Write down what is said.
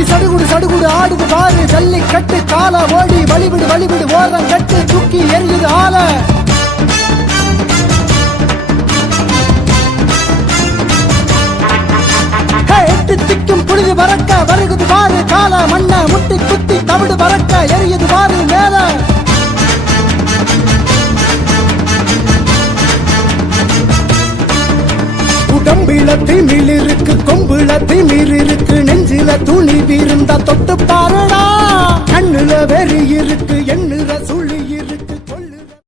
அடி சடுகுடு சடுகுடு ஆடுது பாரு. ஜல்லி கட்டு கால ஓடி வழிவிடு வழிவிடு ஓரம் கட்டு தூக்கி எரியுது ஆல எட்டு திக்கும் புழுது பறக்க வருகுது பாரு. கால மண்ண முட்டி குத்தி தவிடு பறக்க எரியுது பாரு மேல. உடம்பில திமிழிருக்கு பாரு